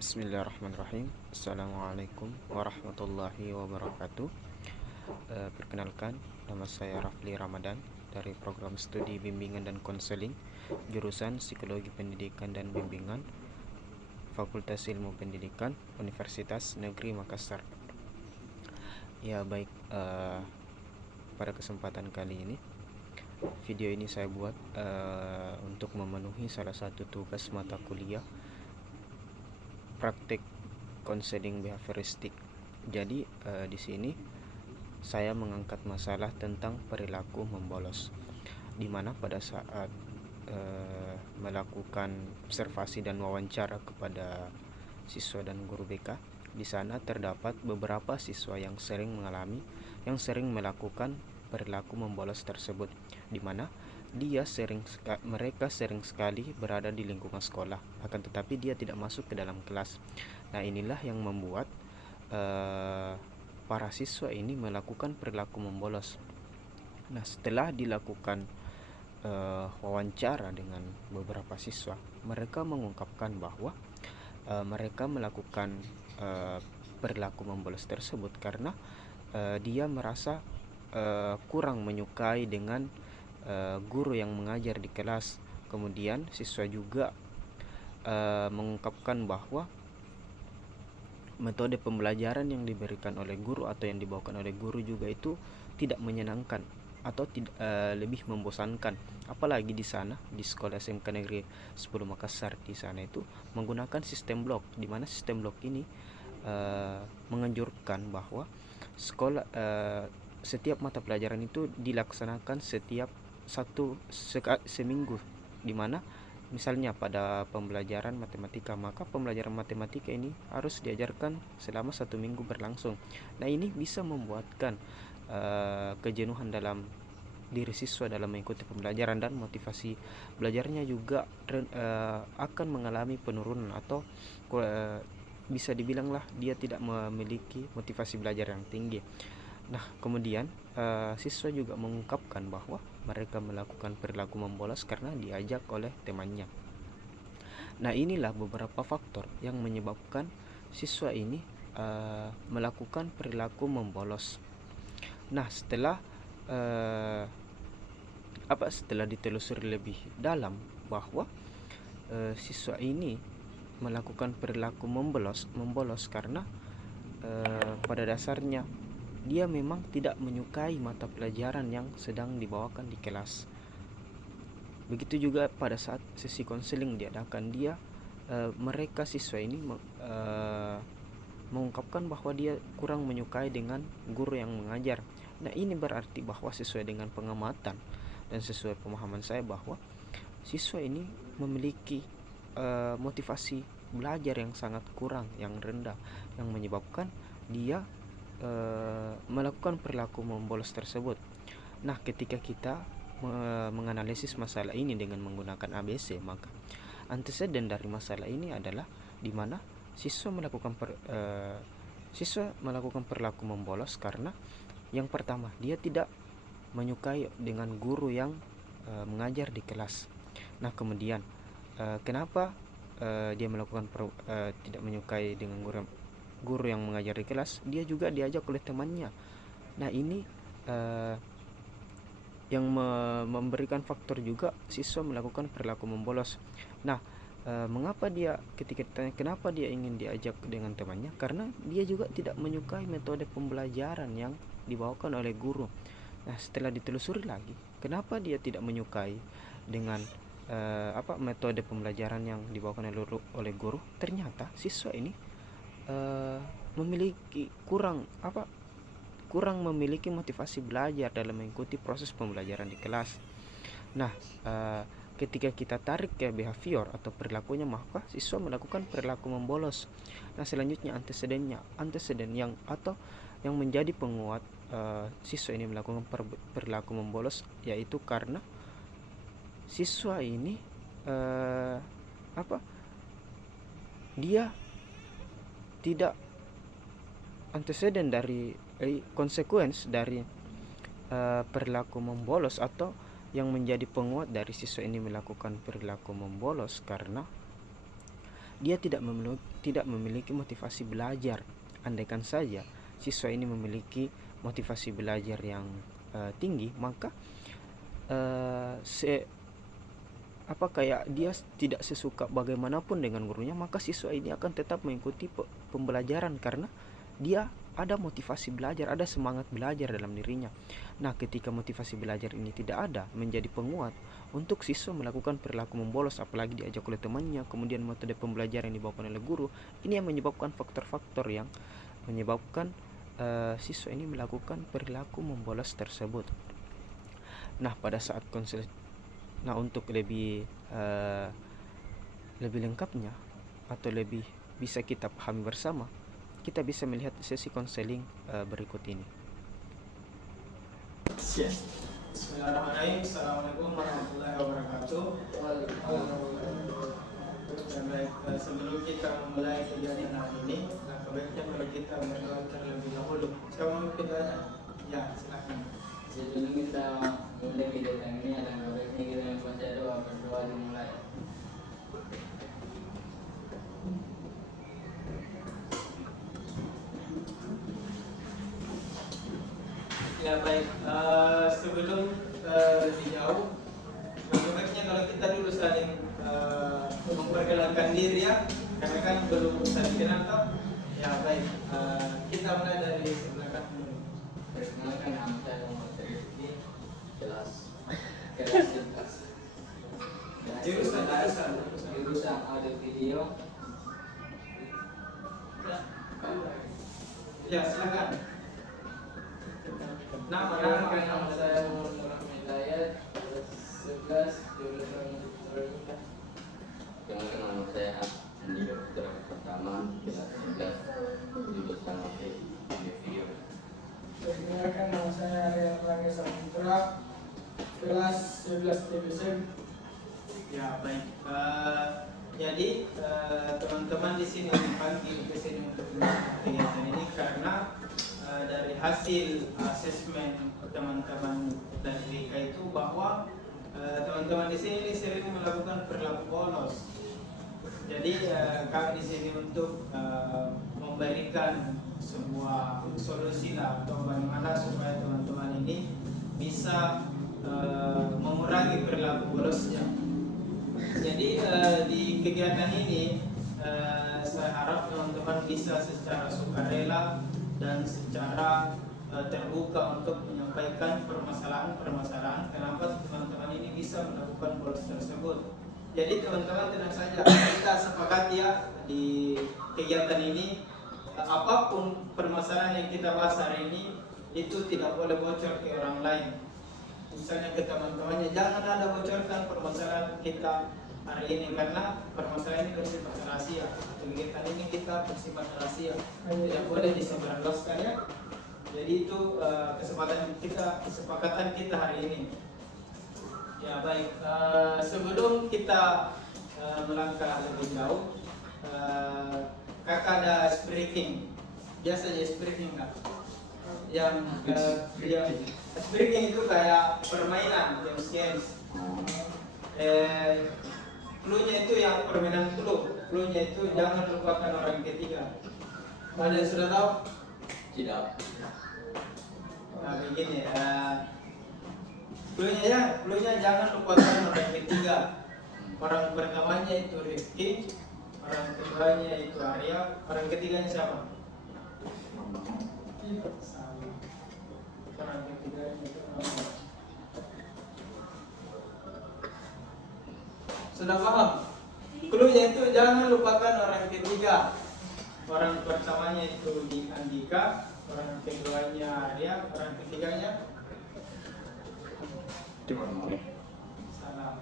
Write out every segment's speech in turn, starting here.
Bismillahirrahmanirrahim. Assalamualaikum warahmatullahi wabarakatuh. Perkenalkan, nama saya Rafli Ramadan dari program studi bimbingan dan konseling jurusan Psikologi Pendidikan dan Bimbingan Fakultas Ilmu Pendidikan Universitas Negeri Makassar. Ya baik, pada kesempatan kali ini video ini saya buat untuk memenuhi salah satu tugas mata kuliah praktik konseling behavioristik. Jadi di sini saya mengangkat masalah tentang perilaku membolos, di mana pada saat melakukan observasi dan wawancara kepada siswa dan guru BK, di sana terdapat beberapa siswa yang sering melakukan perilaku membolos tersebut, di mana mereka sering sekali berada di lingkungan sekolah, akan tetapi dia tidak masuk ke dalam kelas. Nah, inilah yang membuat para siswa ini melakukan perilaku membolos. Nah, setelah dilakukan wawancara dengan beberapa siswa, mereka mengungkapkan bahwa mereka melakukan perilaku membolos tersebut karena dia merasa kurang menyukai dengan guru yang mengajar di kelas. Kemudian siswa juga mengungkapkan bahwa metode pembelajaran yang diberikan oleh guru atau yang dibawakan oleh guru juga itu tidak menyenangkan atau lebih membosankan. Apalagi di sana, di sekolah SMK Negeri 10 Makassar, di sana itu menggunakan sistem blok, di mana sistem blok ini menganjurkan bahwa setiap mata pelajaran itu dilaksanakan setiap seminggu, di mana misalnya pada pembelajaran matematika, maka pembelajaran matematika ini harus diajarkan selama 1 minggu berlangsung. Nah, ini bisa membuatkan kejenuhan dalam diri siswa dalam mengikuti pembelajaran, dan motivasi belajarnya juga akan mengalami penurunan, atau bisa dibilanglah dia tidak memiliki motivasi belajar yang tinggi. Nah, kemudian siswa juga mengungkapkan bahwa mereka melakukan perilaku membolos karena diajak oleh temannya. Nah, inilah beberapa faktor yang menyebabkan siswa ini melakukan perilaku membolos. Nah, setelah ditelusuri lebih dalam bahwa siswa ini melakukan perilaku membolos karena pada dasarnya dia memang tidak menyukai mata pelajaran yang sedang dibawakan di kelas. Begitu juga pada saat sesi konseling diadakan, mereka siswa ini mengungkapkan bahwa dia kurang menyukai dengan guru yang mengajar. Nah, ini berarti bahwa sesuai dengan pengamatan dan sesuai pemahaman saya bahwa siswa ini memiliki motivasi belajar yang sangat kurang, yang rendah, yang menyebabkan dia melakukan perilaku membolos tersebut. Nah, ketika kita menganalisis masalah ini dengan menggunakan ABC, maka anteseden dari masalah ini adalah di mana siswa melakukan perilaku membolos karena yang pertama, dia tidak menyukai dengan guru yang mengajar di kelas. Nah, kemudian kenapa dia melakukan tidak menyukai dengan guru yang mengajar di kelas? Dia juga diajak oleh temannya. Nah, ini yang memberikan faktor juga siswa melakukan perilaku membolos. Nah, ketika ditanya kenapa dia ingin diajak dengan temannya, karena dia juga tidak menyukai metode pembelajaran yang dibawakan oleh guru. Nah, setelah ditelusuri lagi, kenapa dia tidak menyukai dengan metode pembelajaran yang dibawakan oleh guru? Ternyata siswa ini kurang memiliki motivasi belajar dalam mengikuti proses pembelajaran di kelas. Nah, ketika kita tarik ke behavior atau perilakunya, maka siswa melakukan perilaku membolos. Nah, selanjutnya anteseden yang menjadi penguat siswa ini melakukan perilaku membolos, yaitu karena siswa ini dia tidak anteseden dari konsekuens dari perilaku membolos, atau yang menjadi penguat dari siswa ini melakukan perilaku membolos karena dia tidak memiliki motivasi belajar. Andaikan saja siswa ini memiliki motivasi belajar yang tinggi, maka kayak dia tidak sesuka bagaimanapun dengan gurunya, maka siswa ini akan tetap mengikuti pembelajaran karena dia ada motivasi belajar, ada semangat belajar dalam dirinya. Nah, ketika motivasi belajar ini tidak ada, menjadi penguat untuk siswa melakukan perilaku membolos, apalagi diajak oleh temannya, kemudian metode pembelajaran yang dibawakan oleh guru. Ini yang menyebabkan faktor-faktor yang menyebabkan siswa ini melakukan perilaku membolos tersebut. Nah, pada saat untuk lebih lengkapnya atau lebih bisa kita pahami bersama, kita bisa melihat sesi konseling berikut ini. Bismillahirrahmanirrahim. Assalamualaikum warahmatullahi wabarakatuh. Baik, sebelum kita memulai kegiatan hari ini, baiknya kalau kita berdoa terlebih dahulu. Siapa mau berdoa? Ya, silakan. Sebelum kita mulai kegiatan ini, ada baiknya kita membaca doa, berdoa dimulai. Ya baik, sebelum lebih jauh, baiknya kalau kita dulu saling memperkenalkan diri ya, karena kan belum saling kenal toh. Ya baik, kita mulai dari sebelah kanan dulu. Perkenalkan, nama saya Muhammad Rifki, kelas 11. Jurusan audio video. Ya silakan. Nama saya Muhammad Nurul Hidayat, kelas 11, jurusan Informatika. Perkenalkan, nama saya Andika Putra Pertama, kelas 11, jurusan audio video. Perkenalkan, nama saya Arya Rangga Saputra, kelas 11 TBC. Ya baik. Jadi teman-teman di sini dipanggil ke sini untuk melakukan kegiatan ini karena dari hasil asesmen teman-teman dari BK itu bahwa teman-teman di sini sering melakukan perilaku bolos. Jadi kami di sini untuk memberikan sebuah solusi lah atau bagaimana supaya teman-teman ini bisa mengurangi perilaku bolosnya. Jadi di kegiatan ini saya harap teman-teman bisa secara sukarela dan secara terbuka untuk menyampaikan permasalahan kenapa teman-teman ini bisa melakukan bolos tersebut. Jadi teman-teman tenang saja, kita sepakat ya di kegiatan ini apapun permasalahan yang kita bahas hari ini itu tidak boleh bocor ke orang lain. Misalnya ke teman-temannya, jangan ada bocorkan permasalahan kita hari ini karena permasalahan ini bersifat rahasia. Kegiatan ini kita bersifat rahasia, tidak boleh disebarluaskan ya. Jadi itu kesepakatan kita hari ini. Ya baik, sebelum kita melangkah lebih jauh, kakak ada speaking, biasanya speaking kak. Yang speaking itu kayak permainan, games. Clue-nya itu yang permainan clue-nya itu jangan lupakan orang ketiga. Ada yang sudah tahu? Tidak. Nah begini, clue-nya jangan lupakan orang ketiga. Orang pertamanya itu Rifki, orang keduanya itu Arya, orang ketiganya siapa? Salah. Orang ketiganya itu Muhammad. Sudah paham? Clue-nya itu jangan lupakan orang ketiga. Orang pertamanya itu Andika, orang keduanya Arya, orang ketiganya salah.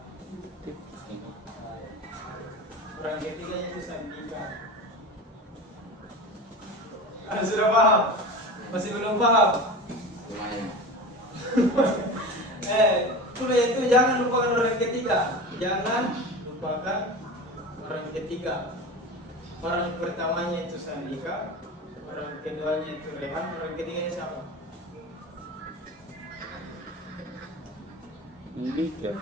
Orang ketiganya itu Sandika. Sudah paham? Masih belum paham? Lumayan. Clue itu jangan lupakan orang ketiga. Jangan lupakan orang ketiga. Orang pertamanya itu Sandika, orang keduanya itu Rehan, orang ketiganya siapa? Andika.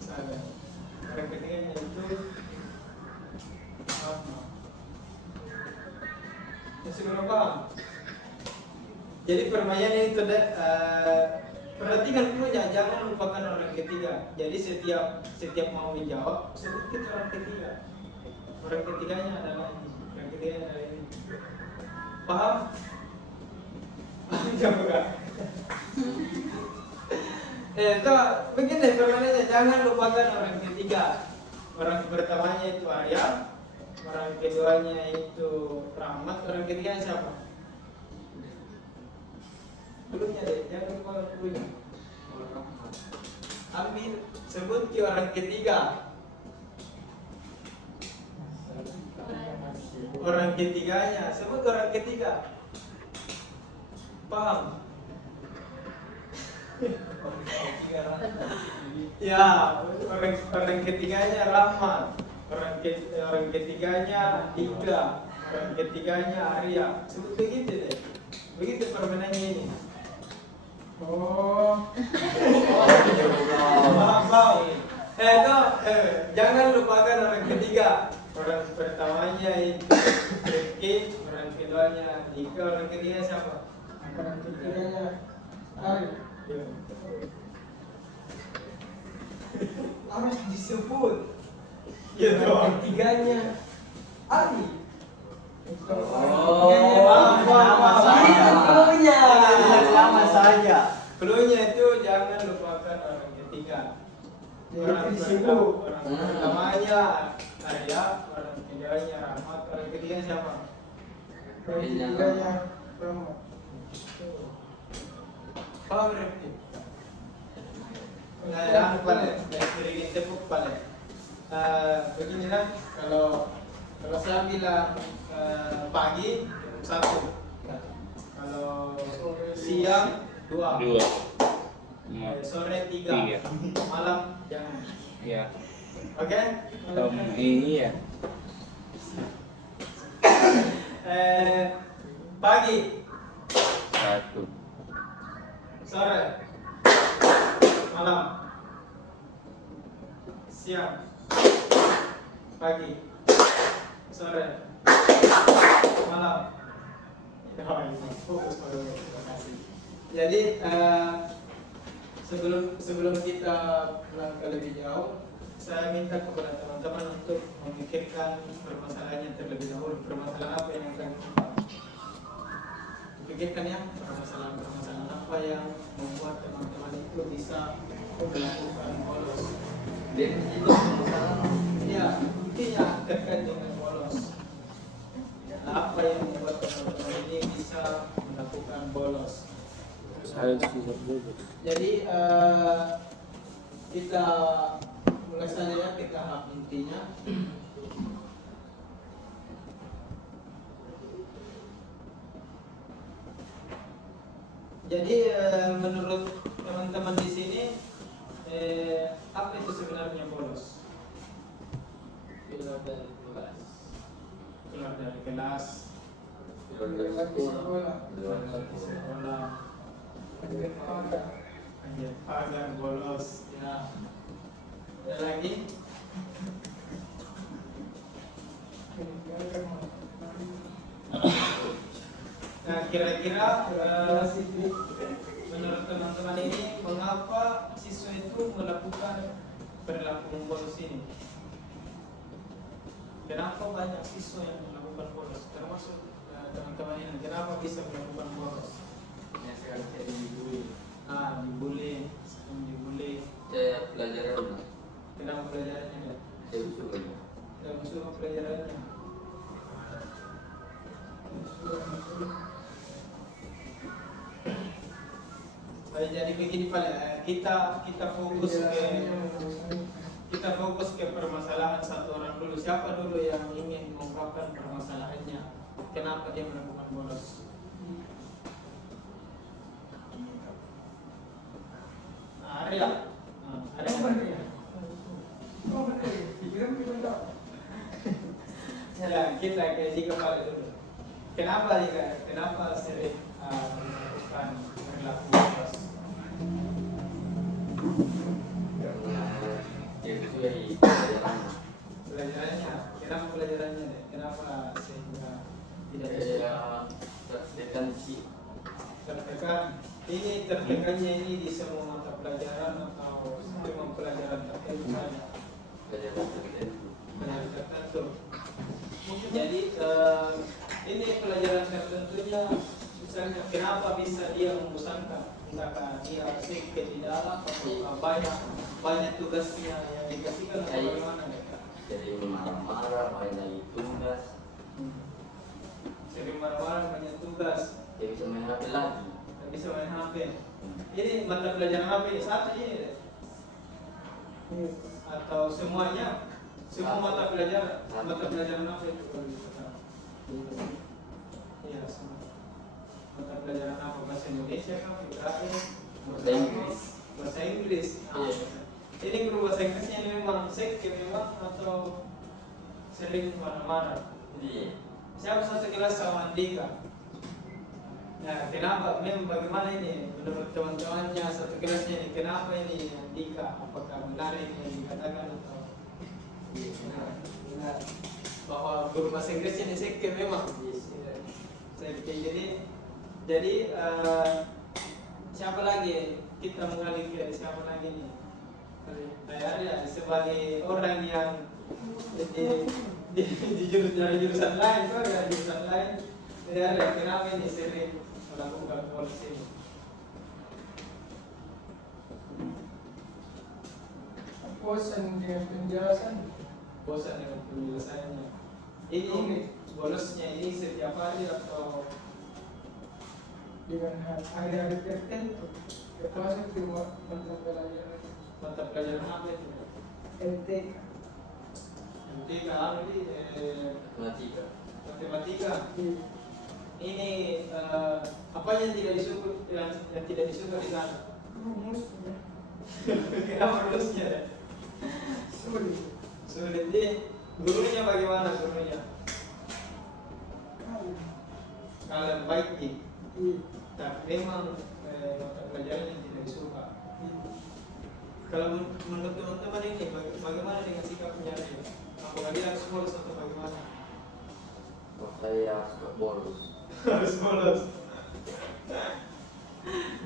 Salah. orang ketiganya itu Rahmat. Masih belum paham? Jadi permainan itu perhatikan dulunya, jangan lupakan orang ketiga. Jadi setiap mau menjawab sebut kita orang ketiga. Orang ketiganya adalah ini, orang ketiganya adalah ini. Paham? Coba kak. Itu begini permainannya, jangan lupakan orang ketiga. Orang pertamanya itu Arya, orang keduanya itu Rahmat, orang ketiganya siapa? Dulunya deh, jangan lupa dulunya. Ambil, sebut ke orang ketiga. Orang ketiganya, sebut orang ketiga. Paham? Ya, orang ketiganya Rahmat, orang ketiganya Dika, orang ketiganya Arya. Sebut begitu deh. Begitu permainannya ini. Oh. Paham. Jangan lupakan orang ketiga. Orang pertamanya itu Rifki, orang keduanya Dika, orang ketiganya siapa? Orang ketiganya Arya. Harus disebut. Ya dong. Ketiganya Ali. Nama saja. Cluenya itu jangan lupakan orang ketiga. Orang pertamanya Arya, orang keduanya Rahmat, orang ketiganya siapa? Orang ketiganya Rahmat. Paham Rifki? Nah, paling dari tepuk paling. Beginilah kalau saya bilang pagi 1, kalau siang 2, sore 3, malam jangan. Ya. Oke? Iya. Pagi, 1, sore, malam, siang, pagi, sore, malam. Fokus pada terima kasih. Jadi sebelum kita melangkah lebih jauh, saya minta kepada teman-teman untuk memikirkan permasalahannya terlebih dahulu. Permasalahan apa yang akan kita pikirkan ya? Permasalahan apa yang membuat teman-teman itu bisa melakukan bolos? itu masalah. Ya, intinya terkait dengan bolos. Apa yang membuat teman-teman ini bisa melakukan bolos? Jadi kita mulai saja ya ke tahap intinya. Jadi menurut teman-teman di sini apa itu sebenarnya bolos? Keluar dari kelas. Keluar dari kelas, Keluar dari sekolah. keluar dari sekolah, panjat pagar, bolos. Ya. Ada lagi? Nah, kira-kira menurut teman-teman ini mengapa siswa itu melakukan perilaku membolos ini? Kenapa banyak siswa yang melakukan bolos? Termasuk teman-teman ini, kenapa bisa melakukan bolos? Ya sekarang saya dibully. Dibully. Saya pelajaran. Kenapa pelajarannya enggak? Saya usul aja. Tidak masuk pelajarannya. Jadi begini Pak, kita fokus ke permasalahan satu orang dulu. Siapa dulu yang ingin mengungkapkan permasalahannya? Kenapa dia melakukan bolos? Arya. Arya benar ya? Oh benar, pikiran kita. Ya, kita kaji kepala dulu. Kenapa sering melakukan perilaku bolos? Karena ya sesuai misalkan ini tertekannya ini di semua mata pelajaran atau cuma pelajaran tertentu saja? Pelajaran tertentu. Pelajaran tertentu. Jadi ini pelajaran tertentunya, misalnya kenapa bisa dia membosankan? Misalkan dia asik di dalam atau banyak tugasnya yang dikasihkan atau bagaimana? Sering marah-marah, main lagi tugas. Sering marah-marah, banyak tugas, Dia bisa main HP lagi. nggak bisa main HP. Ini mata pelajaran HP satu ini atau semuanya? Semua mata pelajaran HP itu kalau bisa tahu. Iya, semua. Mata pelajaran apa? Bahasa Indonesia kan? Bahasa Inggris. Bahasa Inggris. Iya. Ini guru bahasa Inggrisnya ini memang memang atau sering marah-marah? Iya. Siapa satu kelas sama Andika? Nah, kenapa? Memang bagaimana ini menurut teman-temannya satu kelasnya ini? Kenapa ini Andika? Apakah benar ini yang dikatakan atau benar? Bahwa guru bahasa Inggris ini memang. Saya pikir jadi siapa lagi kita mengalih ke siapa lagi nih? Saya sebagai orang yang di jurusan lain, dari jurusan lain, saya kenapa ini sering melakukan polisi ini? Bosan dengan penjelasan. Bosan dengan penjelasannya. Ini bolosnya ini setiap hari atau Dengan hari-hari tertentu. Termasuk di mata pelajaran mata pelajaran apa itu? MTK. Nanti kalau di Matematika. matematika. Iya. Ini apa yang tidak disuka yang tidak disuka di sana? Rumusnya Kenapa rumusnya? sulit. Sulit deh. Gurunya bagaimana gurunya? Kalian baik nih. Iya. Tapi memang mata pelajaran yang tidak disuka. Kalau menurut teman-teman ini bagaimana dengan sikapnya dia? Apakah dia harus bolos atau bagaimana? Oh, saya suka bolos. Harus bolos.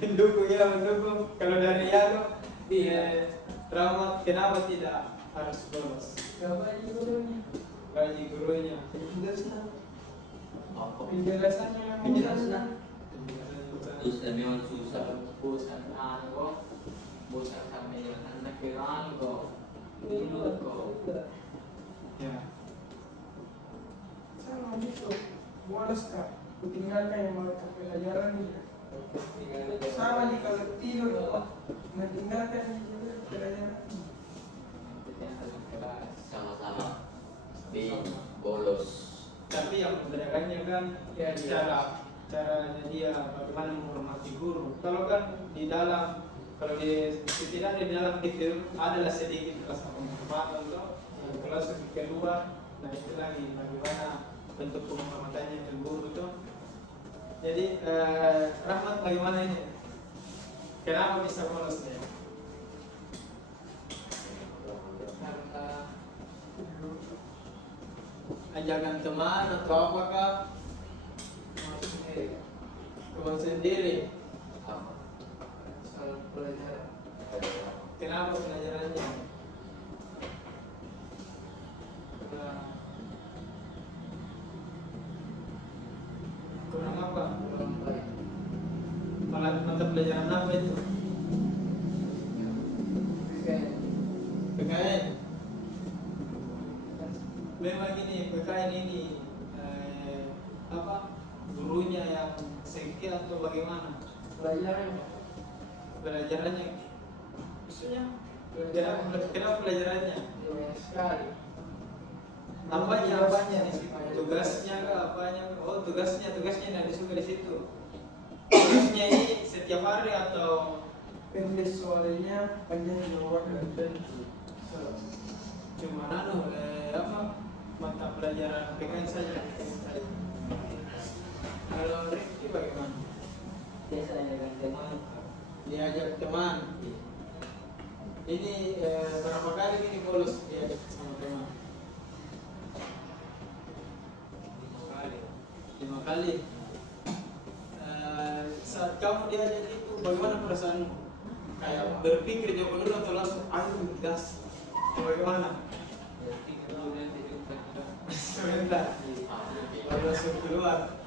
Mendukung ya, mendukung. Kalau dari Yano, Rahmat kenapa tidak harus bolos? Gak banyak gurunya. Bagi gurunya. Apa? Penjelasannya yang Penjelasan. Terus memang susah. Bosan ko, bosan kami yang nakiran ko, minut ko. Ya. sama gitu. Bolos kak. Kutinggalkan yang mata pelajaran ini. Sama nih kalau tidur, meninggalkan pelajaran ini. Sama-sama di bolos. Tapi yang membedakannya kan ya caranya dia bagaimana menghormati guru. Kalau kan di dalam, kalau di setidaknya di dalam itu adalah sedikit rasa penghormatan tuh. Kelas kedua, nah itu lagi bagaimana bentuk penghormatannya ke guru itu. Jadi Rahmat bagaimana ini? Kenapa bisa bolos dia? Karena Ajakan teman atau apakah? Teman sendiri. Apa? soal pelajaran. Kenapa pelajarannya? Kurang apa? Kurang baik. Mata pelajaran apa itu? Kayak PKN. Memang ini PKN ini apa? Gurunya yang sengke atau bagaimana? pelajaran Pelajarannya? Maksudnya? Kenapa pelajarannya? banyak sekali. Apanya di situ? Tugasnya kah? Apanya? Oh tugasnya yang disuka di situ. Tugasnya ini setiap hari atau Pendek soalnya panjang jawaban dan cuma apa mata pelajaran PKN saja? Kalau Rifki bagaimana? Biasa dengan teman. Diajak teman. Ini berapa kali ini bolos diajak sama teman? 5 kali. 5 kali. Saat kamu diajak itu, bagaimana perasaanmu? Kayak berpikir jawab dulu atau langsung ayo gas? Bagaimana? Sebentar, baru langsung keluar.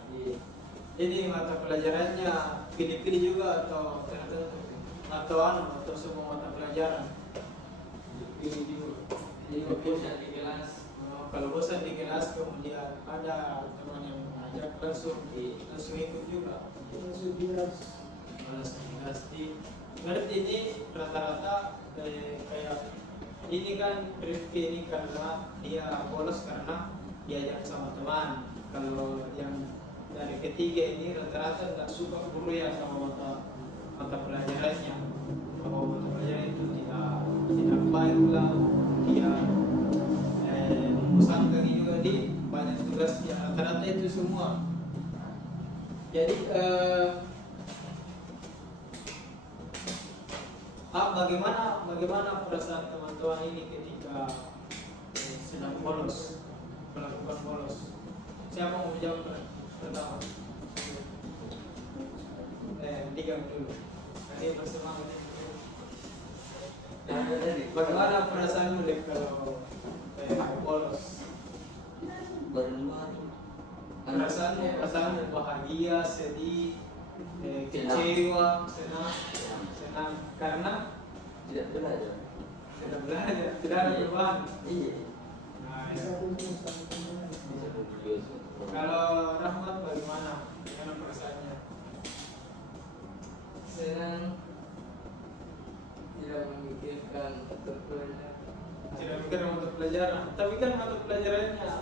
Jadi mata pelajarannya pilih-pilih juga atau tertentu atau semua mata pelajaran? Pilih juga. Jadi bosan di kelas. Kalau bosan di kelas kemudian ada teman yang mengajak langsung ikut juga. Masuk dinas. Malas pasti. Berarti ini rata-rata kayak ini kan Rifki ini karena dia bolos karena diajak sama teman. Kalau yang dari ketiga ini rata-rata tidak suka guru ya sama mata pelajarannya. Kalau mata pelajaran itu tidak baik lah, dia membosankan juga di banyak tugasnya. Rata-rata itu semua. Jadi bagaimana perasaan teman-teman ini ketika sedang bolos, melakukan bolos? Siapa mau jawab pertama? Diam dulu. Nanti bersemangat. Bagaimana perasaanmu Dek kalau bolos? Perasaanmu bahagia, sedih, kecewa, senang karena Tidak belajar. tidak ada perubahan. Iya. Nah, Bisa ya. kumpul sama teman. Kalau Rahmat bagaimana? Bagaimana perasaannya? Senang, tidak memikirkan terpelajar. Tidak mikir mata pelajaran, tapi kan mata pelajarannya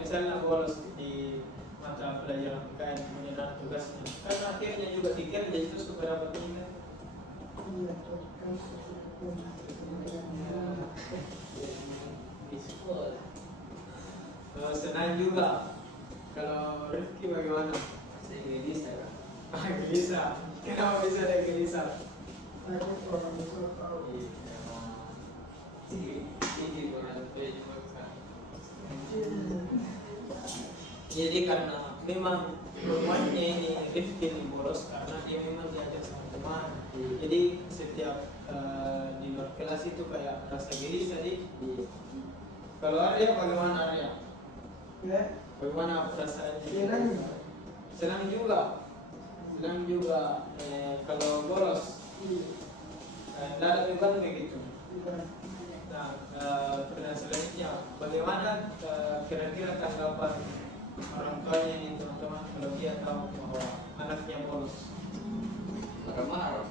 misalnya bolos di mata pelajaran PKN kemudian ada tugasnya, kan akhirnya juga dikerja itu supaya dapat nilai. Iya, kan sesuatu Di sekolah. Senang juga. Kalau Rifki bagaimana? Saya gelisah. Gelisah. Kenapa bisa ada gelisah? takut orang besar tahu. Ini orang tua juga kan. Jadi karena memang rumahnya ini Rifki ini bolos karena dia memang diajak sama teman. Jadi setiap di luar kelas itu kayak rasa gelisah di. Kalau Arya bagaimana Arya? Ya, Bagaimana perasaannya? senang. Senang juga. Senang juga kalau bolos. Tidak ada beban begitu. Bukan. Nah, pertanyaan selanjutnya, bagaimana kira-kira tanggapan orang tuanya ini teman-teman kalau dia tahu bahwa anaknya bolos? Marah-marah.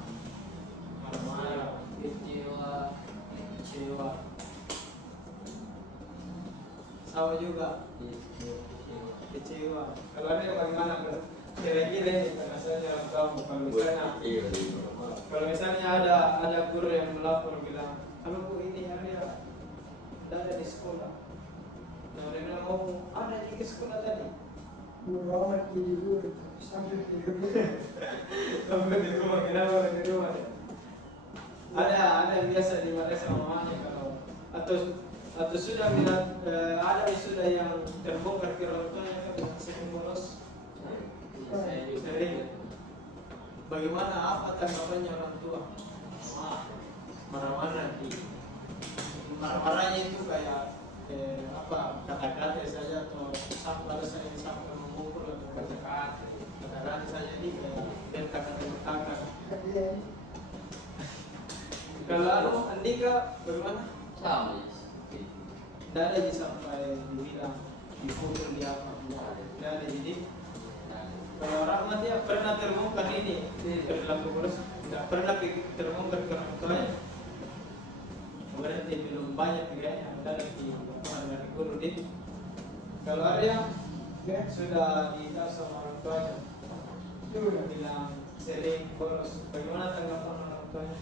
Marah-marah, kecewa. Sama juga, kecewa. Kalau ada bagaimana? Kira-kira ini perasaannya orang kamu kalau misalnya Iya. kalau misalnya ada guru yang melapor bilang, halo Bu ini Arya tidak ada di sekolah. Nah dia bilang, oh ada di sekolah tadi. Bodo amat tidur sampai tidur. Sampai di rumah, kenapa di rumah? Ada yang biasa dimarahi sama mamanya kalau atau sudah bilang ada sudah yang terbongkar ke orang tuanya kan sering bolos. Saya juga. Sering. Bagaimana apa tanggapannya orang tua? Marah-marah nanti. Marah-marahnya itu kayak apa kata-kata saja atau sampai saya sampai memukul atau kata-kata saja ini kayak bentakan-bentakan. Kalau Andika bagaimana? Sama. Tidak ada sampai dibilang dipukul di apa? Tidak ada jadi. Kalau Rahmat ya pernah terbongkar ini perilaku bolos, tidak pernah terbongkar ke orang tuanya. Berarti belum banyak kayaknya ada di dari guru di. Kalau Arya sudah ditahu sama orang tuanya, Sudah. bilang sering bolos. Bagaimana tanggapan orang tuanya?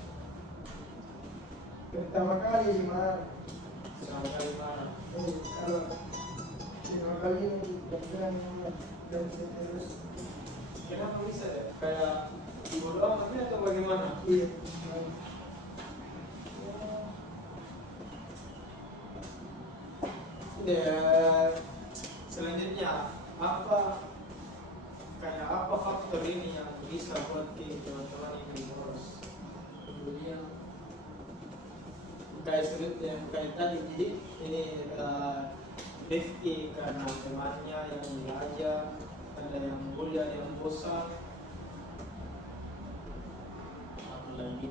Pertama kali marah. Sama kali marah. Kalau lima kali ini jangan dan seterusnya. Kenapa bisa ya? Kayak ibu doang atau bagaimana? Iya. Selanjutnya apa faktor ini yang bisa buat ke teman-teman yang bolos. Kemudian kayak sudut yang kayak tadi, jadi ini Rifki karena temannya yang belajar, ada yang kuliah yang bosan. Apa lagi?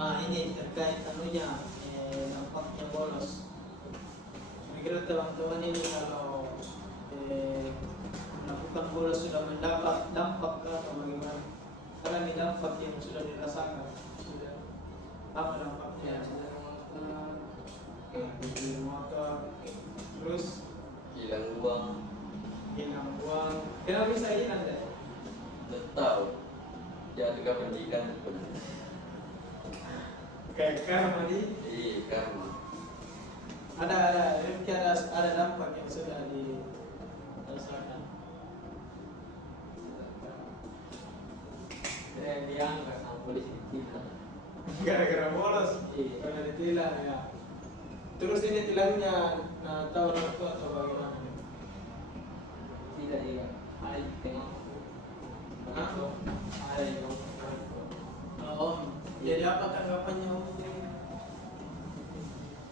Ini terkait anunya, dampaknya bolos. Kira teman-teman ini kalau melakukan bolos sudah mendapat dampak atau bagaimana? Karena ini dampak yang sudah dirasakan. Sudah apa dampaknya? Hilang motor, terus hilang uang, hilang uang. Kenapa bisa hilang deh? tidak tahu jatuh ke pendidikan Kayak karma di karma ada Rifki ada dampak yang sudah dirasakan. Diangkat sama polisi kita. Gara-gara bolos, karena ditilang ya. Terus ini tilangnya, nah tahu orang tua atau bagaimana? Tidak iya, ada di tengah. Hah? Ada di tengah. Oh, jadi apa tanggapannya Om?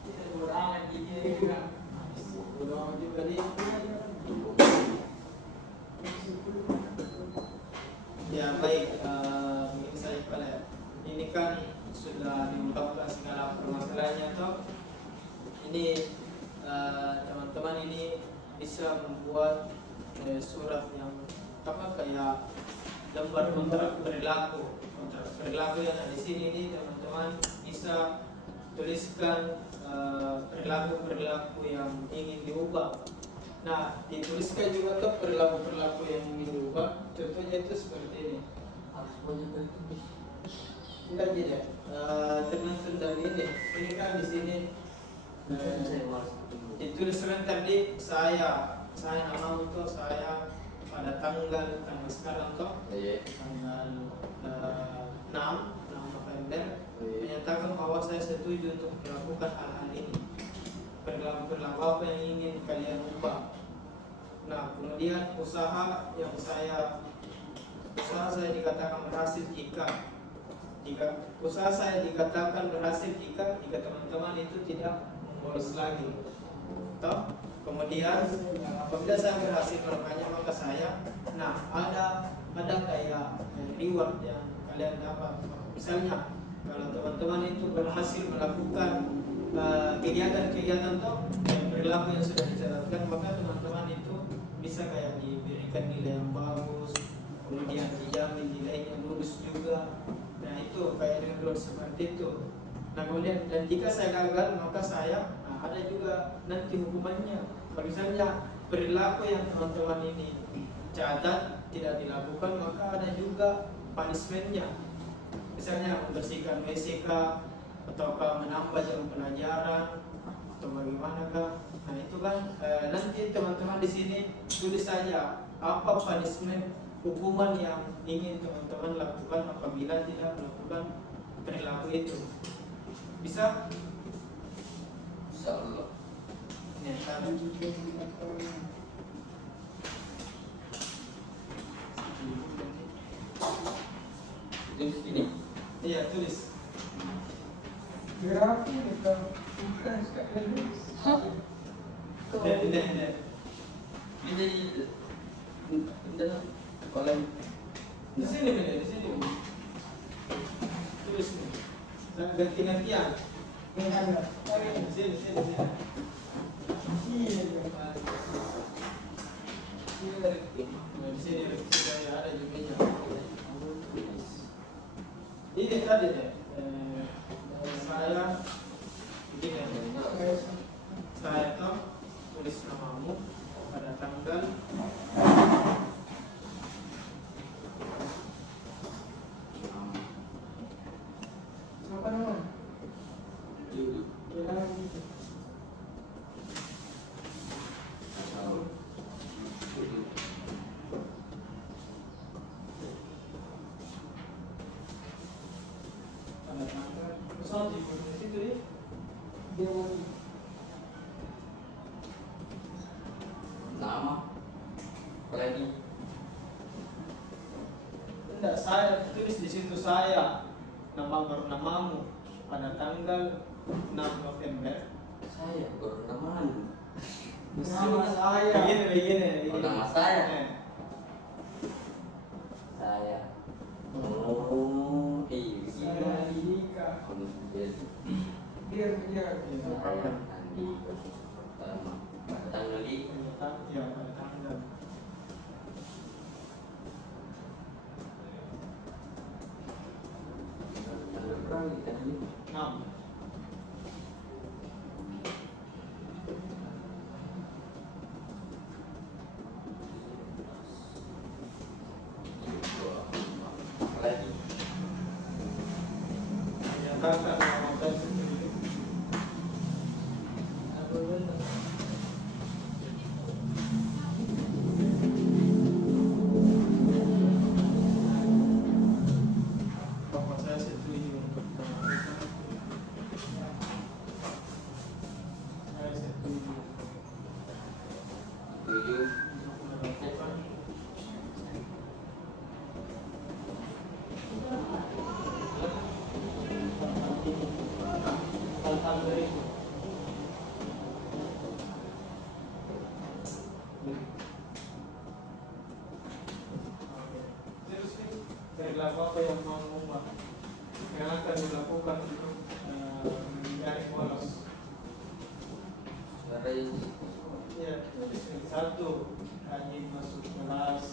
Tidak berangan gigi juga. Udah juga nih. Ya baik, mungkin saya pada ini kan sudah diungkapkan segala permasalahannya toh. Ini teman-teman ini bisa membuat surat yang apa kayak lembar kontrak perilaku yang ada di sini ini teman-teman bisa tuliskan perilaku yang ingin diubah. Nah, dituliskan juga tuh perilaku yang ingin diubah. Contohnya itu seperti ini. Harus banyak tertulis. Enggak jadi, tergantung dari ini. Ini kan di sini Saya harus ditulis sebentar di saya nama untuk saya pada tanggal sekarang toh tanggal 6 November menyatakan bahwa saya setuju untuk melakukan hal-hal ini, perilaku apa yang ingin kalian ubah. Nah kemudian usaha saya dikatakan berhasil jika usaha saya dikatakan berhasil jika teman-teman itu tidak membolos lagi. Toh kemudian apabila saya berhasil melakukannya maka saya ada kayak reward yang kalian dapat. Misalnya kalau teman-teman itu berhasil melakukan kegiatan-kegiatan toh yang perilaku yang sudah dicatatkan, maka teman-teman itu bisa kayak diberikan nilai yang bagus, kemudian dijamin nilainya lulus juga. Nah itu kayak reward seperti itu. Nah kemudian dan jika saya gagal maka saya ada juga nanti hukumannya. Misalnya perilaku yang teman-teman ini catat tidak dilakukan maka ada juga punishmentnya. Misalnya membersihkan WC ataukah menambah jam pelajaran atau bagaimana kah? Nah itu kan nanti teman-teman di sini tulis saja apa punishment hukuman yang ingin teman-teman lakukan apabila tidak melakukan perilaku itu. Bisa? Insyaallah. Ya, tadi Itu sini. iya tulis. Grafi dekat bukan sekali. Tidak. Ini kalau Di sini. Tulis nih. Ganti-gantian. Ini ada. Di sini. Iya. Nah, di sini sudah ada juga. Ini tadi deh. Saya begini. Saya tuh tulis namamu pada tanggal Apa nama? Bilang gitu. pada tanggal. Soal di situ deh. Dia mau nama Freddy. Tidak tulis di situ saya, baru namamu pada tanggal 6 November. Saya baru teman. Nama saya. Begini. Oh, nama saya. Eh. Saya. Oh, iya. Saya Dika. Jadi Biar. saya Andi pertama. Tanggal di Ya, pada tanggal. tanggal berapa tanggal ini? 6. Lagi. Ya, kakak nama saya sendiri. Bahwa saya setuju untuk saya setuju Tujuh. untuk melakukan hal-hal berikut. Terus perilaku apa yang mau mengubah yang akan dilakukan untuk menghindari bolos? Cara ini. Ya, satu, rajin masuk kelas.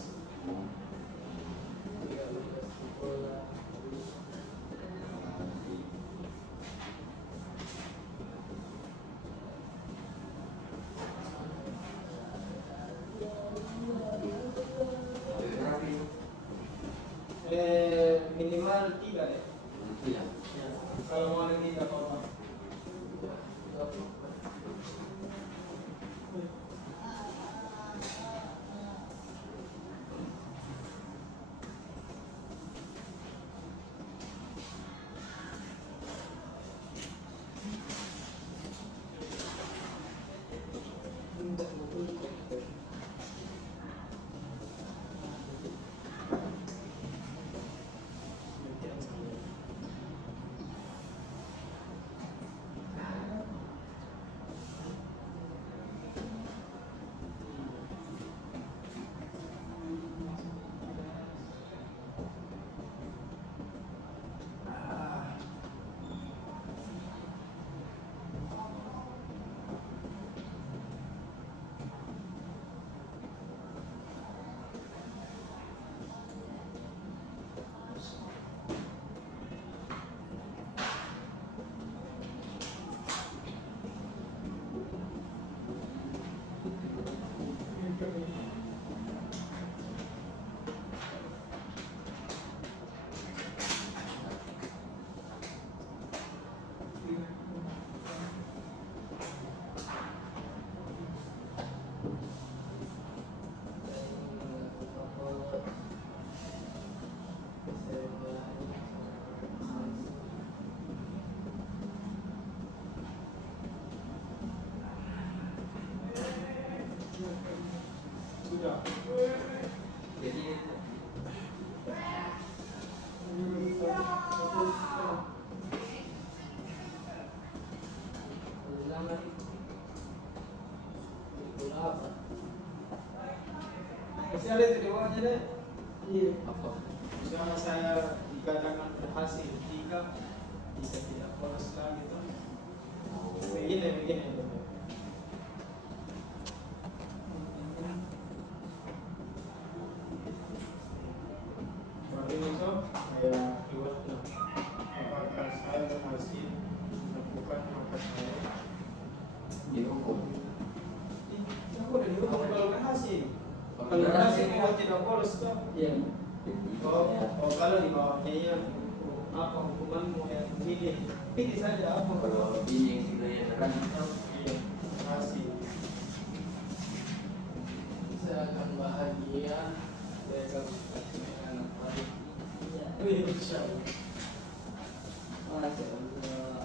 Berapa ini? Minimal 3 deh. Iya. Ya. Kalau mau lebih tidak apa-apa. Sudah. Jadi Masih ada itu di bawahnya deh. Iya. apa? Misalnya saya dikatakan berhasil 3, bisa tidak bolos lagi tuh. Begini. Baru besok saya keluar tuh. Apakah saya berhasil melakukan maka saya Dihukum. aku udah dihukum kalau berhasil. Kalau berhasil mau tidak bolos tuh. Iya. Oh, kalau di bawahnya ya apa hukumanmu yang pilih saja apa Kalau ini yang sudah ya terang. Iya, berhasil. Saya akan bahagia. Saya akan anak baik. Wih, insya Allah. Masya Allah.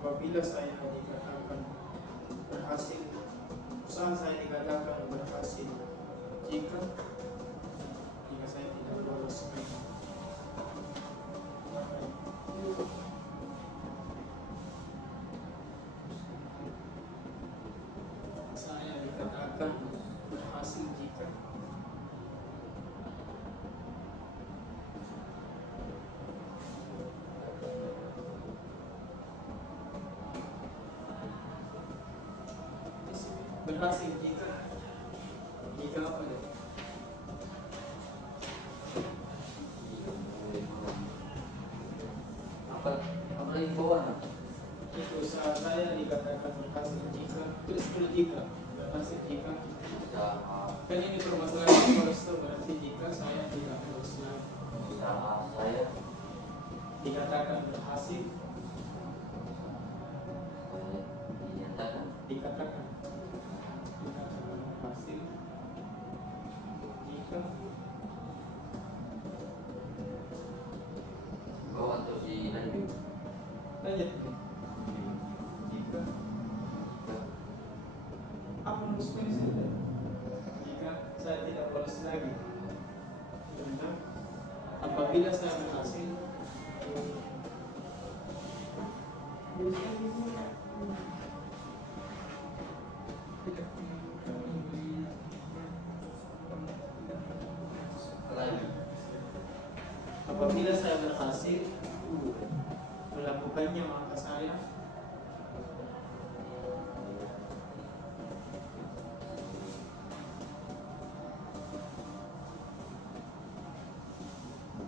Apabila saya dikatakan berhasil, usaha saya dikatakan berhasil jika saya tidak lolos saya dikatakan berhasil jika berhasil jika apa deh? Apa lagi bawah? Itu usaha saya dikatakan berhasil jika jika berhasil jika kan ini permasalahan lolos itu berarti jika saya tidak lolos lagi Usaha saya dikatakan berhasil dinyatakan dikatakan berhasil jika bawah atau dilanjut. lanjut jika apa lolos ini sudah jika saya tidak lolos lagi tentang apabila saya berhasil Lagi. apabila saya berhasil melakukannya maka saya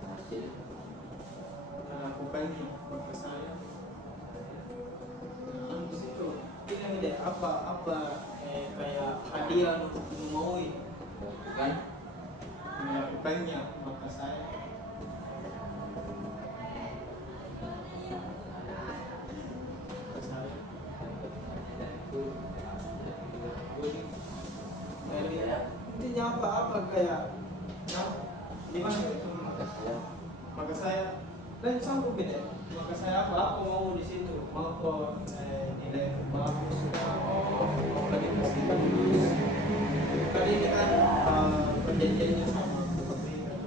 Hasil melakukannya maka saya di situ ini ada apa kayak hadiah untuk memohon kan melakukannya maka saya dari intinya apa kayak nah, gimana itu maka saya dan sanggup beda maka saya apa mau di situ mau nilai bagus lagi kasih tadi ini kan perjanjiannya sama pemerintah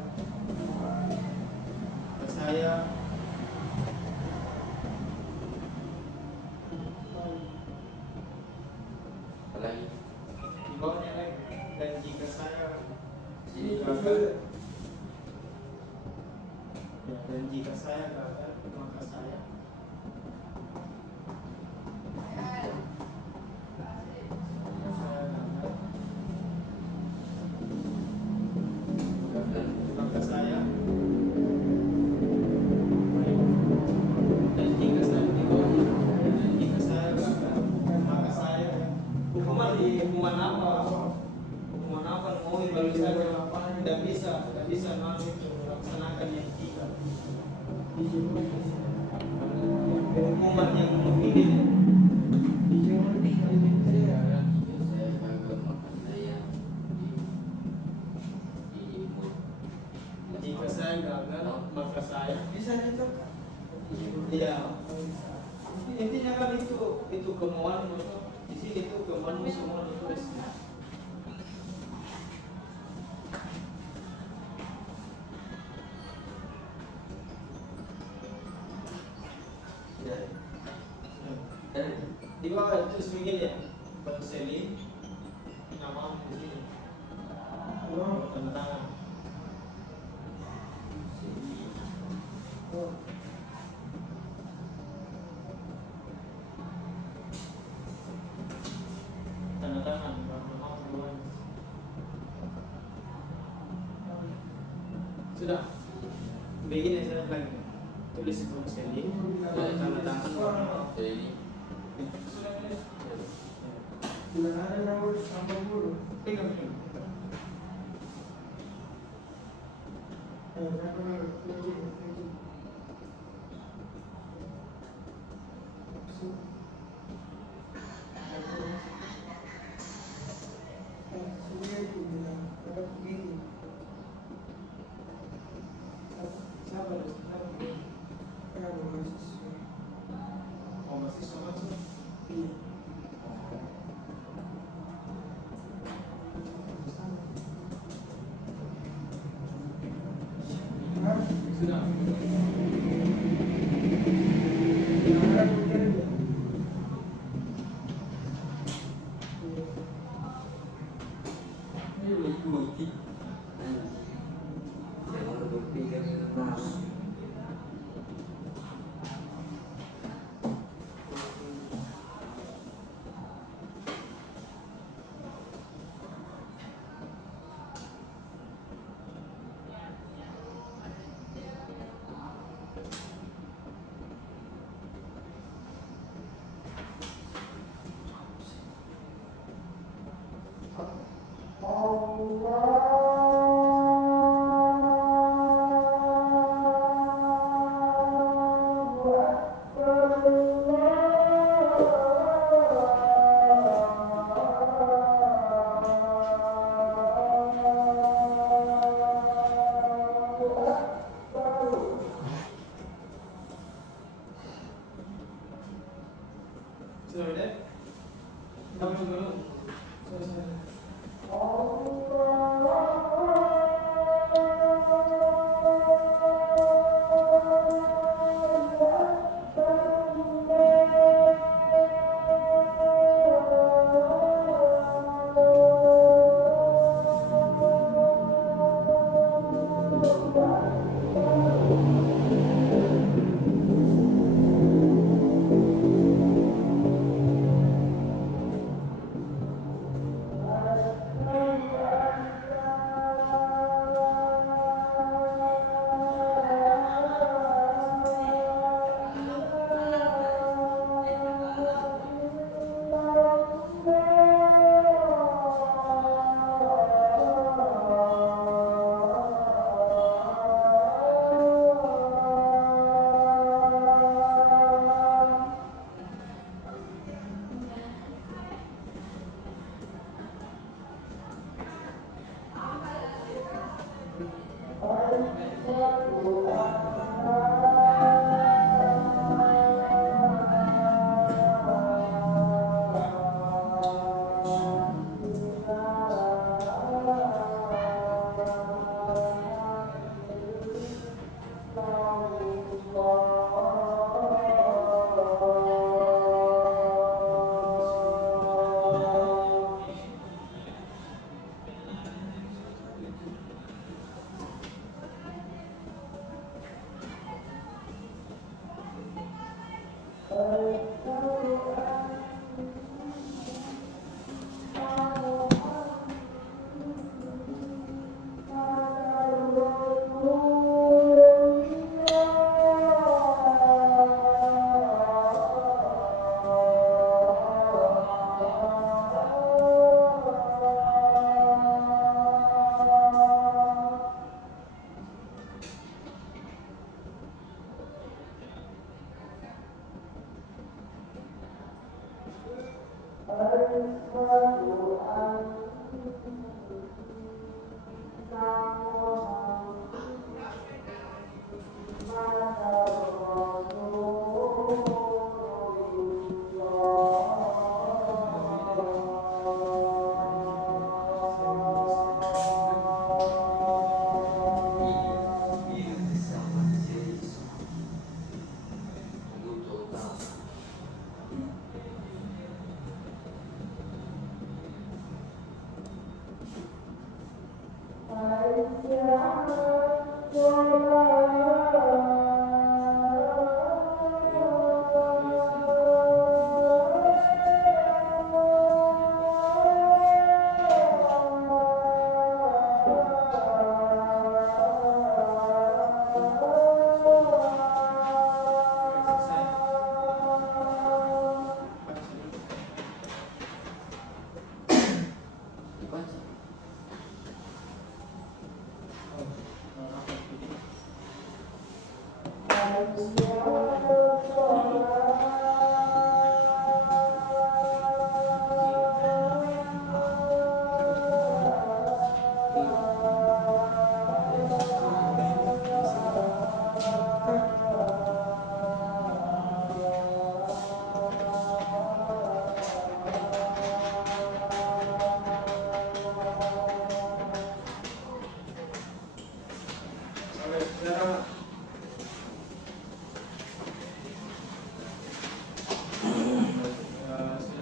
maka saya lagi di bawahnya lagi dan jika saya sini gagal ya, dan jika saya gagal maka saya nggak bisa mau itu melaksanakan yang tiga. Hukuman yang memilih. Saya gagal makan saya di mood. Jika saya gagal, maka saya Bisa gitu. iya. Intinya kan itu kemauanmu. Di sini itu kemauanmu semua ditulis. Di bawah itu begini ya, konseling, nama di sini, tanda tangan. Tanda tangan, nama duluan. Sudah, begini saya lagi, tulis konseling, tanda tangan. Jadi Bila ada nomor tambah dulu. Pegang. Oh, masih sama sih. Sudah. Sudah udah? Kamu dulu.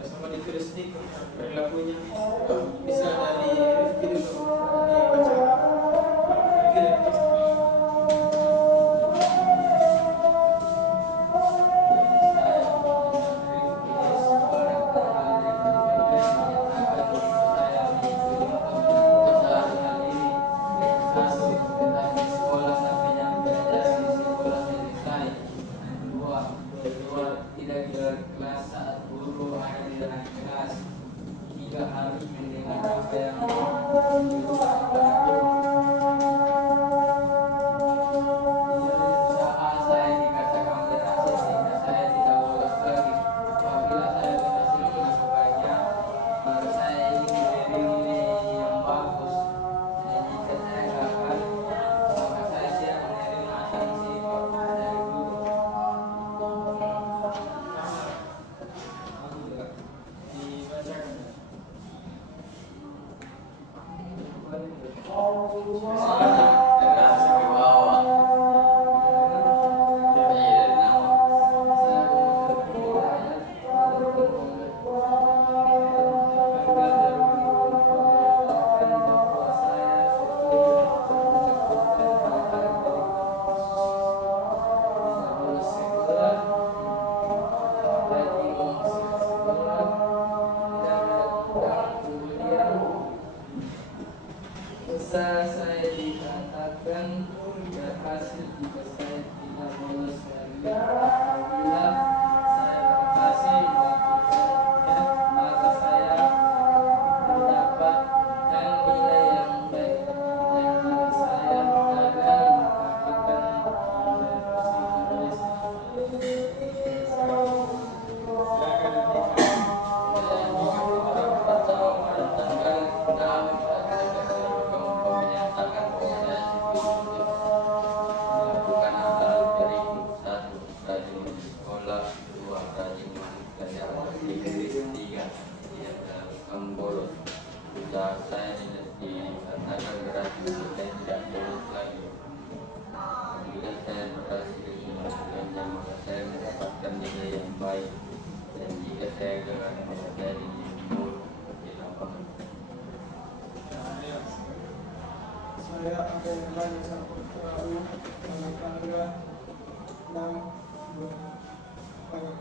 Sama ditulis nih perilakunya. Bisa dari Rifki dulu dibacakan. Saya dikatakan berhasil jika saya tidak bolos dari apabila saya berhasil melakukannya, maka saya mendapatkan nilai yang baik dan jika saya gagal maka akan menulis. Saya dikatakan berhasil dan tidak bolos lagi. Bila saya berhasil melakukannya, maka saya mendapatkan nilai yang baik dan jika saya gagal maka saya dijemput di lapangan. Saya akan kembali sampai Rabu pada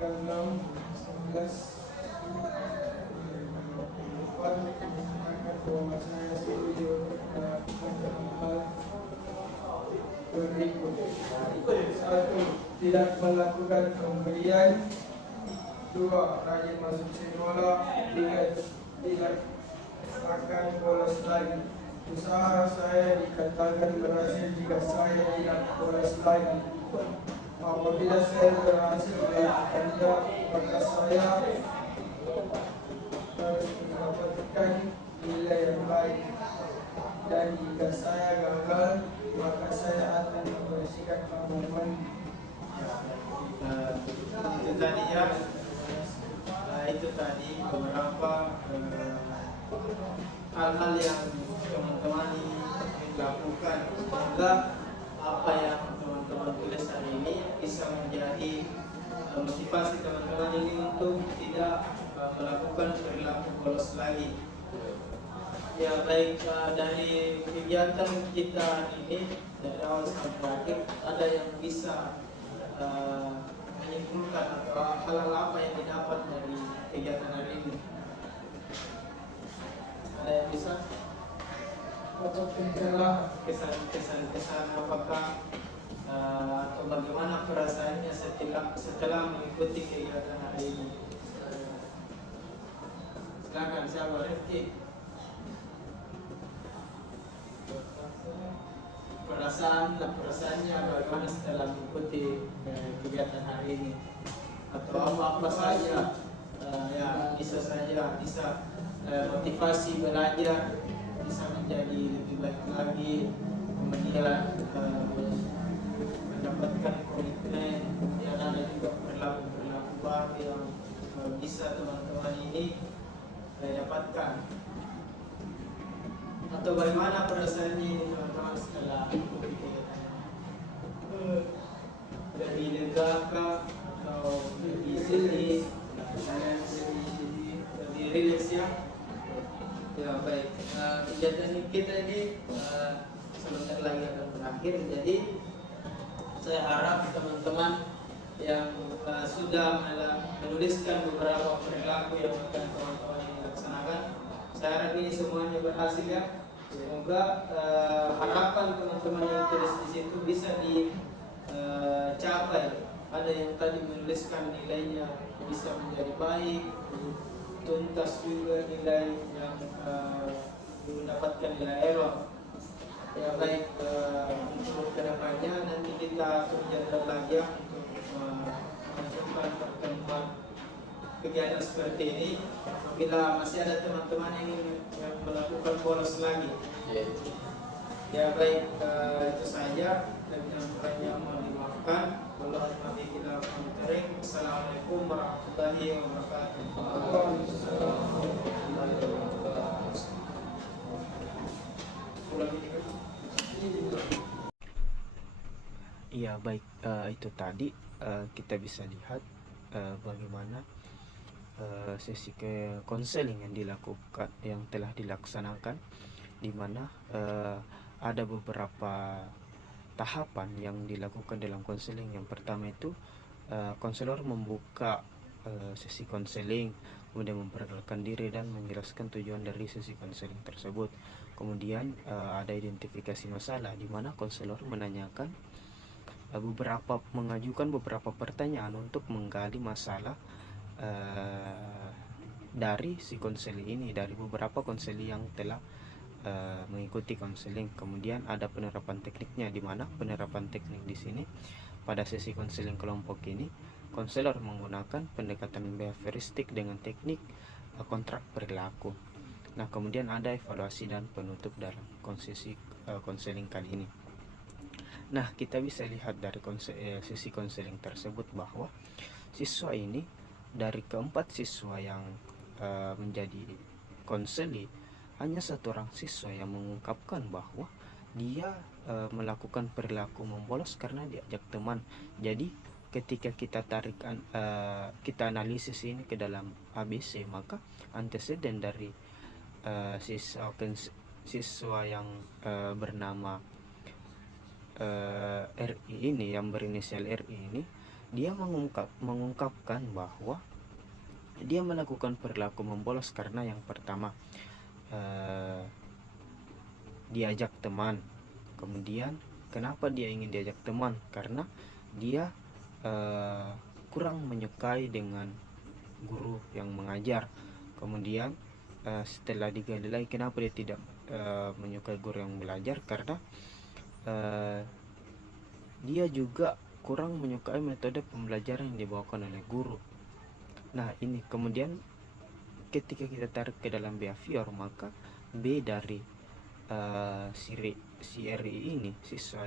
tanggal 19 bahwa saya setuju pada hal berikut. Satu, tidak melakukan pembelian. Dua, rajin masuk sekolah. Tiga, tidak akan bolos lagi. Usaha saya dikatakan berhasil jika saya tidak bolos lagi. Apabila saya berhasil melakukannya, maka saya Dan jika saya gagal, maka saya akan membersihkan kamar mandi. Itu tadi ya. Itu tadi beberapa hal-hal yang teman-teman lakukan. Semoga apa yang teman-teman tulis hari ini bisa menjadi motivasi teman-teman ini untuk tidak melakukan perilaku bolos lagi. Ya baik, dari kegiatan kita ini dari awal sampai akhir ada yang bisa menyimpulkan atau hal-hal apa yang didapat dari kegiatan hari ini? Ada yang bisa? Kesan apakah atau bagaimana perasaannya setelah mengikuti kegiatan hari ini? Silakan, siapa? Rifki. Perasaannya bagaimana setelah mengikuti kegiatan hari ini, atau apa saja ya bisa saja motivasi belajar bisa menjadi lebih baik lagi, kemudian mendapatkan komitmen, dan ada juga perilaku baru yang bisa teman-teman ini dapatkan. Atau bagaimana perasaannya ini teman-teman setelah mengikuti kegiatan? Lebih lega kah atau lebih sedih? Lebih rileks ya? Ya baik. Kegiatan kita ini sebentar lagi akan berakhir. Jadi saya harap teman-teman yang sudah menuliskan beberapa perilaku yang akan teman-teman ini laksanakan, saya harap ini semuanya berhasil ya. Semoga harapan teman-teman yang tulis di situ bisa dicapai. Ada yang tadi menuliskan nilainya bisa menjadi baik, tuntas juga nilai yang mendapatkan nilai error. Ya baik, untuk kedepannya nanti kita berjadwal lagi ya untuk melakukan pertemuan kegiatan seperti ini. Apabila masih ada teman-teman yang ingin melakukan bolos lagi. Ya baik, itu saja. Dan yang kurangnya mohon dimaafkan. Assalamualaikum warahmatullahi wabarakatuh. Iya baik, itu tadi kita bisa lihat bagaimana sesi ke konseling yang dilakukan, yang telah dilaksanakan, di mana ada beberapa tahapan yang dilakukan dalam konseling. Yang pertama itu konselor membuka sesi konseling, kemudian memperkenalkan diri dan menjelaskan tujuan dari sesi konseling tersebut. Kemudian ada identifikasi masalah, di mana konselor menanyakan mengajukan beberapa pertanyaan untuk menggali masalah dari si konseling ini, dari beberapa konseling yang telah mengikuti konseling. Kemudian ada penerapan tekniknya, di mana penerapan teknik di sini pada sesi konseling kelompok ini konselor menggunakan pendekatan behavioristik dengan teknik kontrak perilaku. Nah, kemudian ada evaluasi dan penutup dalam sesi konseling kali ini. Nah, kita bisa lihat dari sesi konseling tersebut bahwa siswa ini, dari keempat siswa yang menjadi konseli, hanya satu orang siswa yang mengungkapkan bahwa dia melakukan perilaku membolos karena diajak teman. Jadi ketika kita kita analisis ini ke dalam ABC, maka anteseden dari siswa yang bernama RI ini, yang berinisial RI ini, dia mengungkapkan bahwa dia melakukan perilaku membolos karena yang pertama diajak teman. Kemudian kenapa dia ingin diajak teman? Karena dia kurang menyukai dengan guru yang mengajar. Kemudian setelah digali lagi, kenapa dia tidak menyukai guru yang belajar? Karena dia juga kurang menyukai metode pembelajaran yang dibawakan oleh guru. Nah, ini kemudian ketika kita tarik ke dalam behavior, maka B dari si RI ini, siswa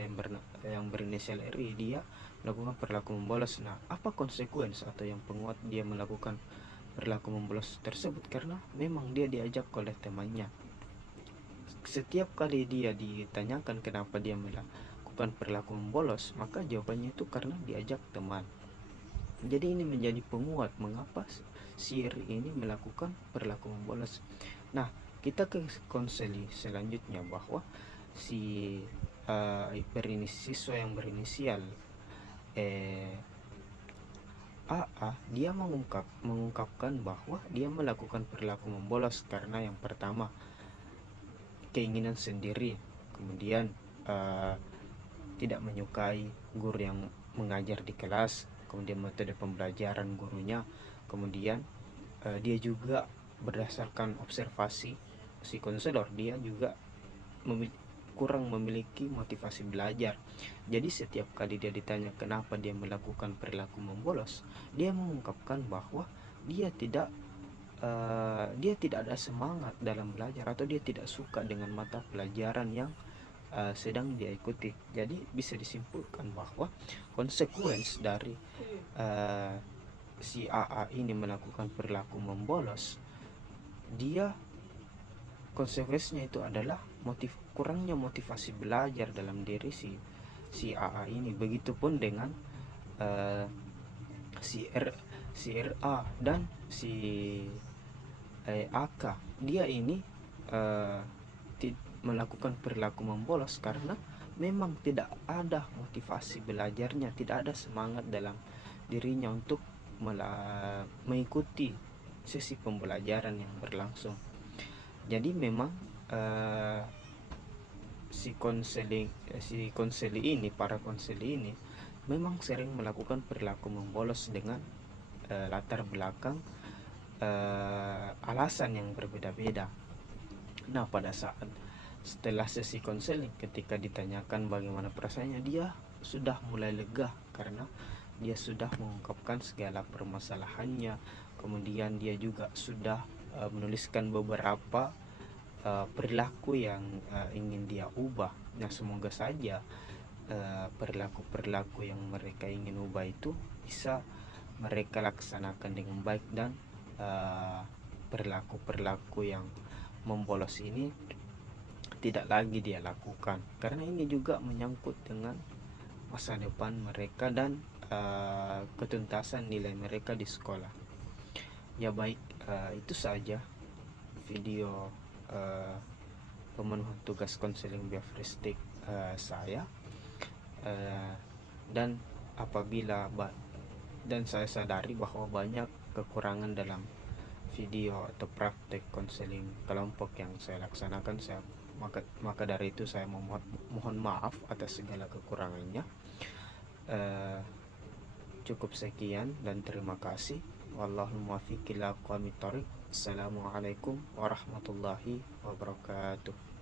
yang berinisial RI, dia melakukan perilaku membolos. Nah, apa konsekuensi atau yang penguat dia melakukan perilaku membolos tersebut? Karena memang dia diajak oleh temannya. Setiap kali dia ditanyakan kenapa dia melakukan perilaku membolos, maka jawabannya itu karena diajak teman. Jadi ini menjadi penguat mengapa si RI ini melakukan perilaku membolos. Nah, kita ke konseli selanjutnya, bahwa si siswa yang berinisial AA, dia mengungkapkan bahwa dia melakukan perilaku membolos karena yang pertama, keinginan sendiri, kemudian tidak menyukai guru yang mengajar di kelas, kemudian metode pembelajaran gurunya, kemudian dia juga berdasarkan observasi si konselor, dia juga kurang memiliki motivasi belajar. Jadi setiap kali dia ditanya kenapa dia melakukan perilaku membolos, dia mengungkapkan bahwa dia tidak ada semangat dalam belajar, atau dia tidak suka dengan mata pelajaran yang sedang dia ikuti. Jadi bisa disimpulkan bahwa konsekuensi dari si AA ini melakukan perilaku membolos, dia konsekuensinya itu adalah kurangnya motivasi belajar dalam diri si AA ini. Begitupun dengan si RA dan si AK, dia ini melakukan perilaku membolos karena memang tidak ada motivasi belajarnya, tidak ada semangat dalam dirinya untuk mengikuti sesi pembelajaran yang berlangsung. Jadi memang para konseli ini memang sering melakukan perilaku membolos dengan latar belakang alasan yang berbeda-beda. Nah, pada saat setelah sesi konseling, ketika ditanyakan bagaimana perasaannya, dia sudah mulai lega karena dia sudah mengungkapkan segala permasalahannya. Kemudian dia juga sudah menuliskan beberapa perilaku yang ingin dia ubah. Nah, semoga saja perilaku yang mereka ingin ubah itu bisa mereka laksanakan dengan baik, dan perilaku yang membolos ini tidak lagi dia lakukan, karena ini juga menyangkut dengan masa depan mereka dan ketuntasan nilai mereka di sekolah. Ya baik, itu saja video pemenuhan tugas konseling biofristik saya, dan saya sadari bahwa banyak kekurangan dalam video atau praktek konseling kelompok yang saya laksanakan. Maka dari itu saya mohon maaf atas segala kekurangannya. Cukup sekian dan terima kasih. Wallahul muwaffiq ila aqwamit thoriq. Assalamualaikum warahmatullahi wabarakatuh.